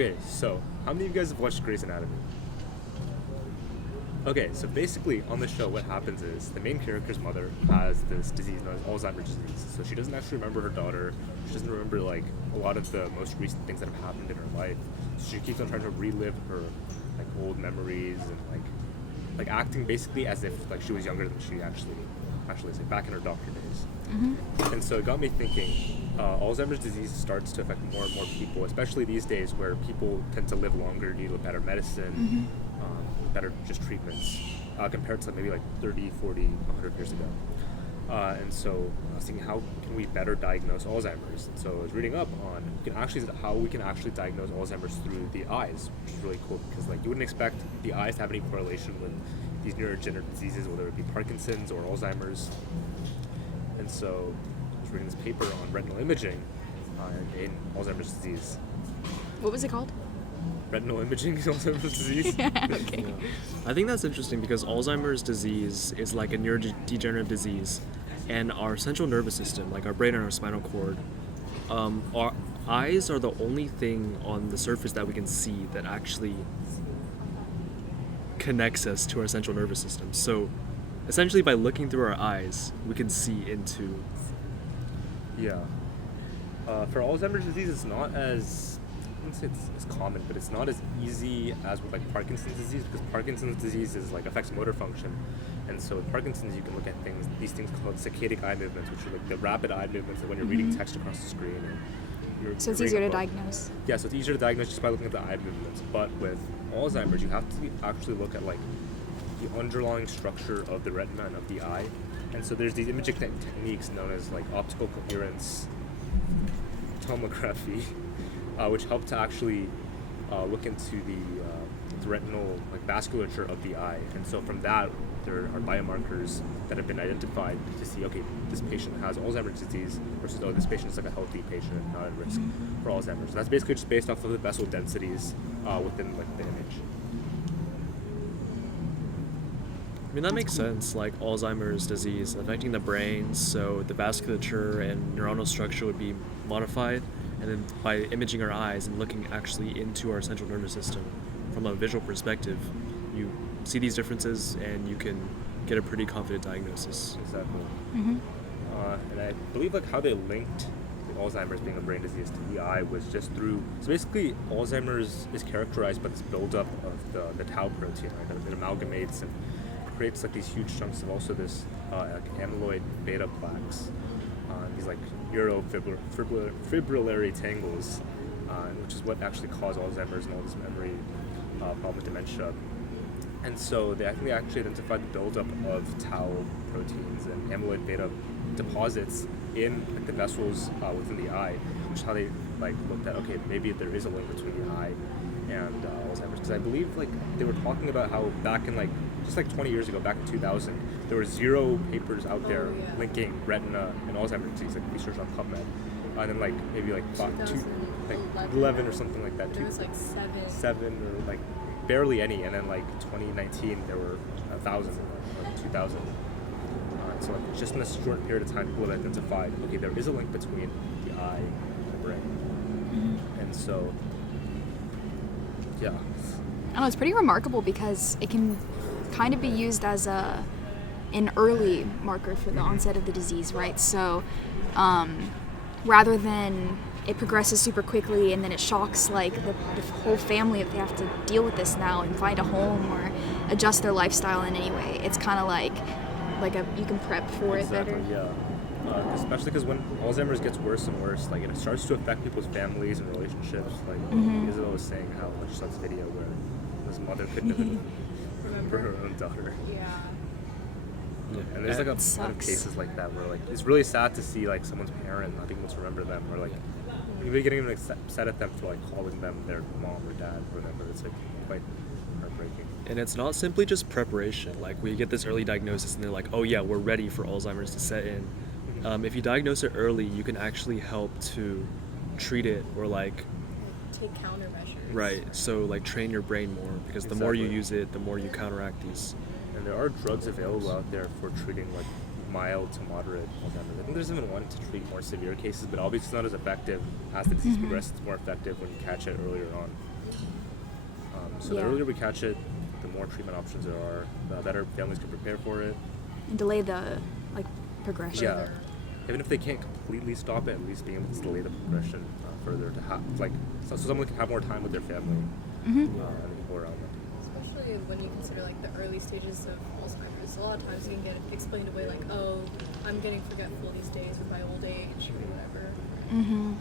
Okay, so how many of you guys have watched Grey's Anatomy? Okay, so basically on the show what happens is the main character's mother has this disease known as Alzheimer's disease. So she doesn't actually remember her daughter. She doesn't remember like a lot of the most recent things that have happened in her life. So she keeps on trying to relive her like old memories and like acting basically as if like she was younger than she actually is, like back in her doctor days. Mm-hmm. And so it got me thinking, Alzheimer's disease starts to affect more and more people, especially these days where people tend to live longer, need better medicine, better just treatments, compared to maybe like 30, 40, 100 years ago. And so I was thinking, how can we better diagnose Alzheimer's? And so I was reading up on how we can actually diagnose Alzheimer's through the eyes, which is really cool because like you wouldn't expect the eyes to have any correlation with these neurodegenerative diseases, whether it be Parkinson's or Alzheimer's. And so I was reading this paper on retinal imaging in Alzheimer's disease. What was it called? Retinal imaging in Alzheimer's disease? Okay. Yeah. I think that's interesting because Alzheimer's disease is like a neurodegenerative disease, and our central nervous system, like our brain and our spinal cord, our eyes are the only thing on the surface that we can see that actually connects us to our central nervous system. So essentially by looking through our eyes, we can see into... Yeah. For Alzheimer's disease, it's not as... I wouldn't say it's common, but it's not as easy as with like Parkinson's disease, because Parkinson's disease is like affects motor function, and so with Parkinson's you can look at these things called saccadic eye movements, which are like the rapid eye movements, like when you're reading text across the screen. And So it's easier to diagnose. Yeah, so it's easier to diagnose just by looking at the eye movements. But with Alzheimer's, you have to actually look at like the underlying structure of the retina and of the eye, and so there's these imaging techniques known as like optical coherence tomography. Which help to actually look into the retinal like vasculature of the eye, and so from that there are biomarkers that have been identified to see, okay, this patient has Alzheimer's disease versus this patient is like a healthy patient and not at risk for Alzheimer's. So that's basically just based off of the vessel densities within like the image. I mean, that makes sense, like Alzheimer's disease affecting the brain, so the vasculature and neuronal structure would be modified, and then by imaging our eyes and looking actually into our central nervous system from a visual perspective, you see these differences and you can get a pretty confident diagnosis. Exactly. Mm-hmm. And I believe like how they linked the Alzheimer's being a brain disease to the eye was just through, so basically Alzheimer's is characterized by this buildup of the tau protein, right? It amalgamates and creates like these huge chunks of also this like amyloid beta plaques, these like neurofibrillary tangles, which is what actually cause Alzheimer's and all this memory problem, dementia. And so they actually identified the buildup of tau proteins and amyloid beta deposits in like, the vessels within the eye, which is how they like looked at, okay, maybe there is a link between the eye and Alzheimer's. Because I believe like they were talking about how back in like just like 20 years ago, back in 2000, there were 0 papers out there linking retina and Alzheimer's disease, like research on PubMed. And then like maybe like 11 or something like that. There was like 7 or like barely any. And then like 2019 there were 1,000 or like 2,000. So like just in a short period of time, people have identified, okay, there is a link between the eye and the brain. And so, yeah. I don't know, it's pretty remarkable because it can kind of be used as an early marker for the onset of the disease, right? So rather than it progresses super quickly and then it shocks like the whole family if they have to deal with this now and find a home or adjust their lifestyle in any way, it's kind of like you can prep for it better. Yeah. Especially because when Alzheimer's gets worse and worse, like it starts to affect people's families and relationships. Like Isabel was saying how much saw this video where his mother couldn't even remember her own daughter. Yeah. And there's like a lot of cases like that where like it's really sad to see like someone's parent not being able to remember them, or like maybe getting even upset at them for like calling them their mom or dad or whatever. It's like quite heartbreaking. And it's not simply just preparation. Like we get this early diagnosis and they're like, oh yeah, we're ready for Alzheimer's to set in. If you diagnose it early, you can actually help to treat it or like take countermeasures. Right. So like train your brain more, because the more you use it, the more you counteract these. And there are drugs available out there for treating like mild to moderate Alzheimer's. I think there's even one to treat more severe cases, but obviously it's not as effective as the disease progresses. It's more effective when you catch it earlier on. So Yeah. the earlier we catch it, the more treatment options there are, the better families can prepare for it. And delay the progression. Yeah. Even if they can't completely stop it, at least being able to delay the progression further to have, so someone can have more time with their family Mm-hmm. and the people around them. Especially when you consider like the early stages of Alzheimer's. A lot of times you can get it explained away like, oh, I'm getting forgetful these days with my old age or whatever. Mm-hmm.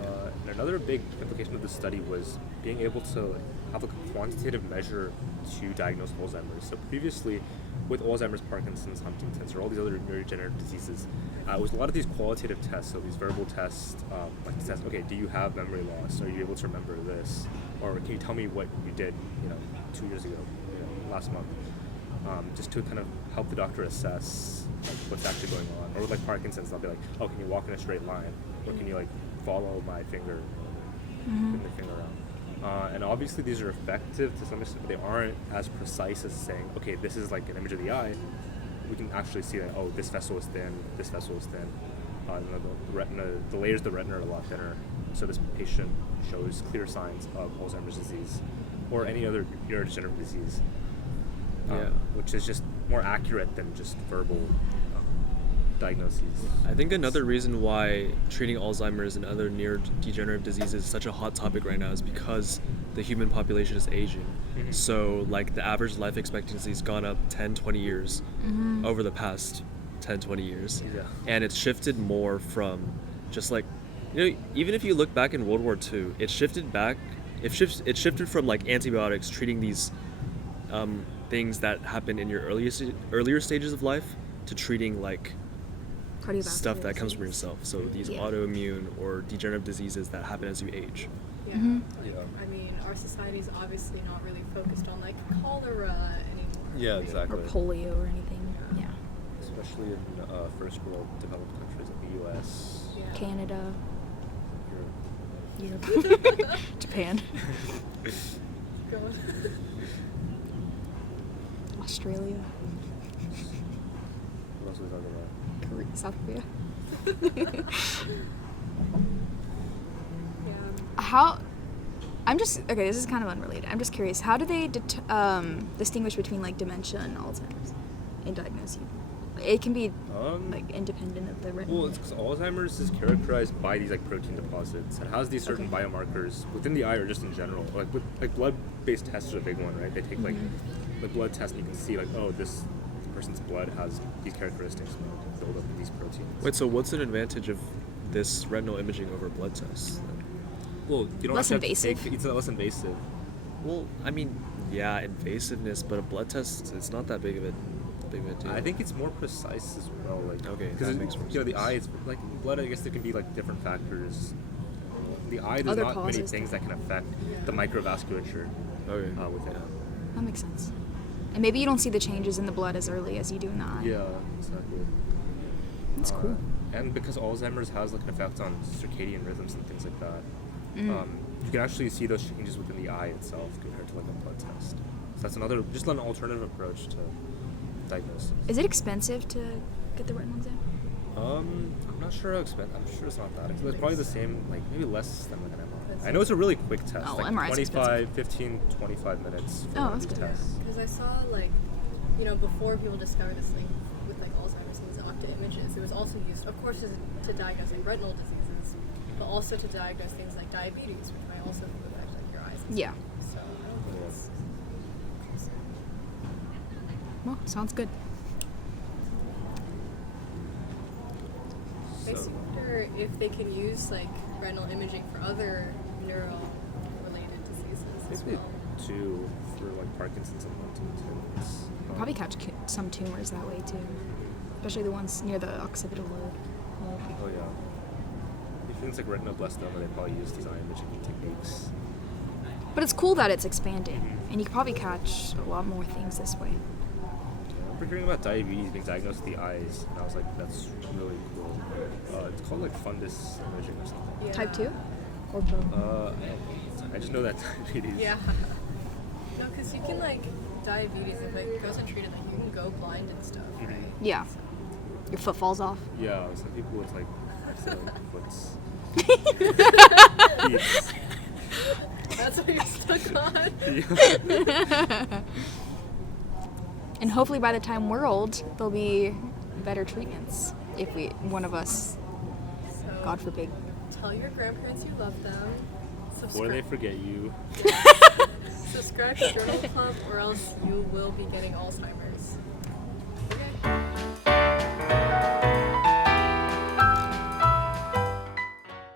And another big implication of this study was being able to have a quantitative measure to diagnose Alzheimer's. So previously, with Alzheimer's, Parkinson's, Huntington's, or all these other neurodegenerative diseases, it was a lot of these qualitative tests, so these verbal tests, like the test, okay, do you have memory loss? Are you able to remember this? Or can you tell me what you did, 2 years ago, last month? Just to kind of help the doctor assess what's actually going on. Or with like Parkinson's, they'll be like, oh, can you walk in a straight line? Or can you follow my finger, move my finger around? And obviously these are effective to some extent, but they aren't as precise as saying, okay, this is like an image of the eye. We can actually see that, oh, this vessel is thin, this vessel is thin. The retina, the layers of the retina are a lot thinner. So this patient shows clear signs of Alzheimer's disease or any other neurodegenerative disease, which is just more accurate than just verbal diagnoses. I think another reason why treating Alzheimer's and other neurodegenerative diseases is such a hot topic right now is because the human population is aging. Mm-hmm. So the average life expectancy has gone up 10, 20 years over the past 10, 20 years. Yeah. And it's shifted more from just even if you look back in World War II, it shifted from antibiotics treating these things that happen in your earlier stages of life to treating Cardiovascular stuff that comes from disease. yourself. So these Yeah. autoimmune or degenerative diseases that happen as you age. Yeah. Yeah. I mean, our society's obviously not really focused on cholera anymore. Yeah, Or exactly. polio or anything. Yeah. Especially in first world developed countries like the U.S. Yeah. Canada, Europe. Europe, Japan, Go on. Australia, What else are we talking about? South Korea. Yeah. Okay, this is kind of unrelated. I'm just curious, how do they distinguish between dementia and Alzheimer's in diagnosing? It can be independent of the retinal. Well, it's because Alzheimer's is characterized by these protein deposits. It has these certain biomarkers within the eye or just in general. Blood-based tests are a big one, right? They take the blood test and you can see this person's blood has these characteristics and build up these proteins. Wait, so what's an advantage of this retinal imaging over blood tests? Well, you don't Less have to invasive? it's less invasive. Well, I mean, yeah, invasiveness, but a blood test, it's not that big of a deal. I think it's more precise as well. Okay, because that makes more the sense. eye is blood. I guess there can be different factors. The eye, there's Other not many causes things that- that can affect the microvasculature Okay. within it. That makes sense. And maybe you don't see the changes in the blood as early as you do in the eye. Yeah, exactly. That's cool. And because Alzheimer's has an effect on circadian rhythms and things like that, Mm. you can actually see those changes within the eye itself compared to a blood test. So that's just an alternative approach to diagnosis. Is it expensive to get the retinal exam? I'm not sure how expensive. I'm sure it's not that expensive. It's probably the same, maybe less than an MRI. I know it's a really quick test, Oh, MRI is 25 minutes for Oh, that's these good. tests. Because I saw before people discovered this thing with Alzheimer's and these octa images, it was also used, of course, to diagnose retinal diseases, but also to diagnose things like diabetes, which might also affect your eyes. And Yeah. stuff. So I don't think it's crazy. Well, sounds good. I just wonder if they can use retinal imaging for other neuro-related diseases as Maybe well. two for Parkinson's and Huntington's. Probably catch some tumors that way too, especially the ones near the occipital lobe. Oh yeah. If things like retinoblastoma, they probably use these eye imaging techniques. But it's cool that it's expanding, and you can probably catch a lot more things this way. I remember hearing about diabetes being diagnosed with the eyes, and I was like, that's really cool. It's called fundus imaging or something. Yeah. Type 2? Or both? I just know that diabetes. Yeah. No, because you can diabetes if it goes untreated, you can go blind and stuff, right? Yeah. So, Your foot falls off. Yeah, some people with accident foots. That's what you're stuck on. And hopefully by the time we're old, there'll be better treatments if one of us, So, God forbid. tell your grandparents you love them. Before they forget you. Subscribe to Journal Club, or else you will be getting Alzheimer's.